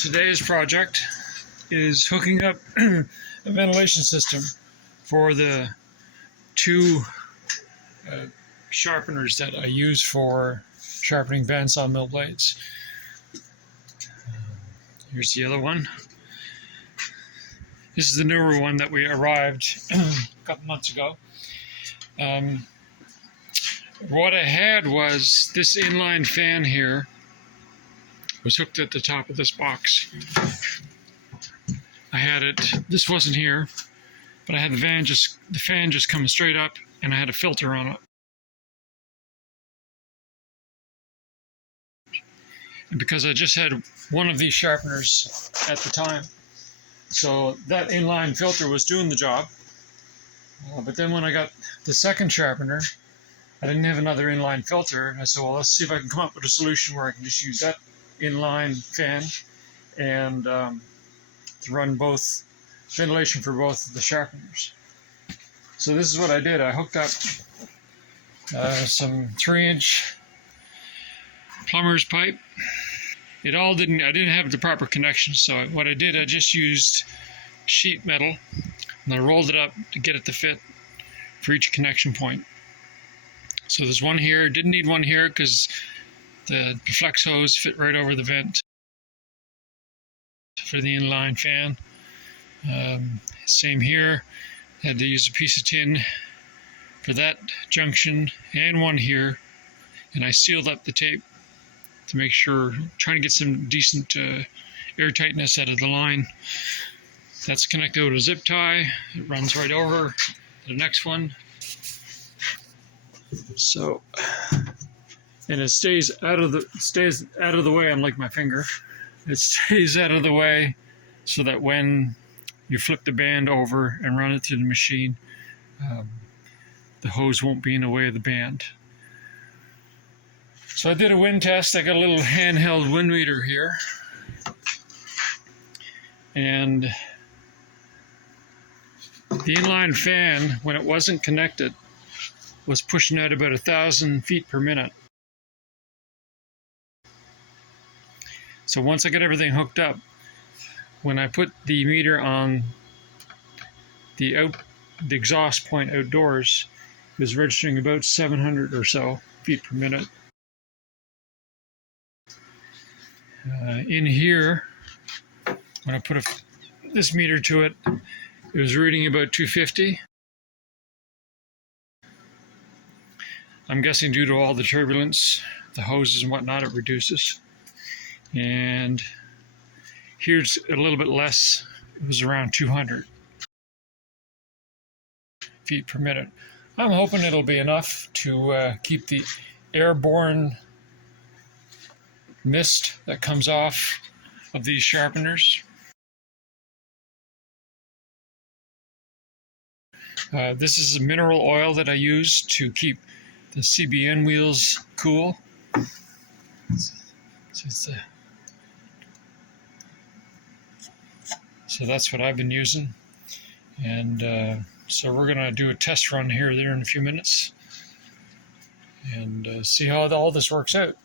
Today's project is hooking up a ventilation system for the two sharpeners that I use for sharpening bandsaw mill blades. Here's the other one. This is the newer one that we arrived a couple months ago. What I had was this inline fan here was hooked at the top of this box. I had it, this wasn't here, but I had the fan just coming straight up, and I had a filter on it. And because I just had one of these sharpeners at the time, so that inline filter was doing the job. But then when I got the second sharpener, I didn't have another inline filter, and I said, well, let's see if I can come up with a solution where I can just use that inline fan and to run both ventilation for both of the sharpeners. So this is what I did. I hooked up some 3-inch plumber's pipe. I didn't have the proper connection, so what I did, I just used sheet metal and I rolled it up to get it to fit for each connection point. So there's one here. Didn't need one here because the flex hose fit right over the vent for the inline fan. Same here. Had to use a piece of tin for that junction and one here, and I sealed up the tape to make sure, trying to get some decent air tightness out of the line. That's connected with a zip tie. It runs right over to the next one. So, and it stays out of the way, unlike my finger. It stays out of the way so that when you flip the band over and run it through the machine, the hose won't be in the way of the band. So I did a wind test. I got a little handheld wind meter here, and the inline fan, when it wasn't connected, was pushing out about 1,000 feet per minute. So once I got everything hooked up, when I put the meter on the exhaust point outdoors, it was registering about 700 or so feet per minute. In here, when I put this meter to it, it was reading about 250. I'm guessing due to all the turbulence, the hoses and whatnot, it reduces. And here's a little bit less. It was around 200 feet per minute. I'm hoping it'll be enough to keep the airborne mist that comes off of these sharpeners. This is a mineral oil that I use to keep the CBN wheels cool. So that's what I've been using. And so we're going to do a test run here there in a few minutes and see how all this works out.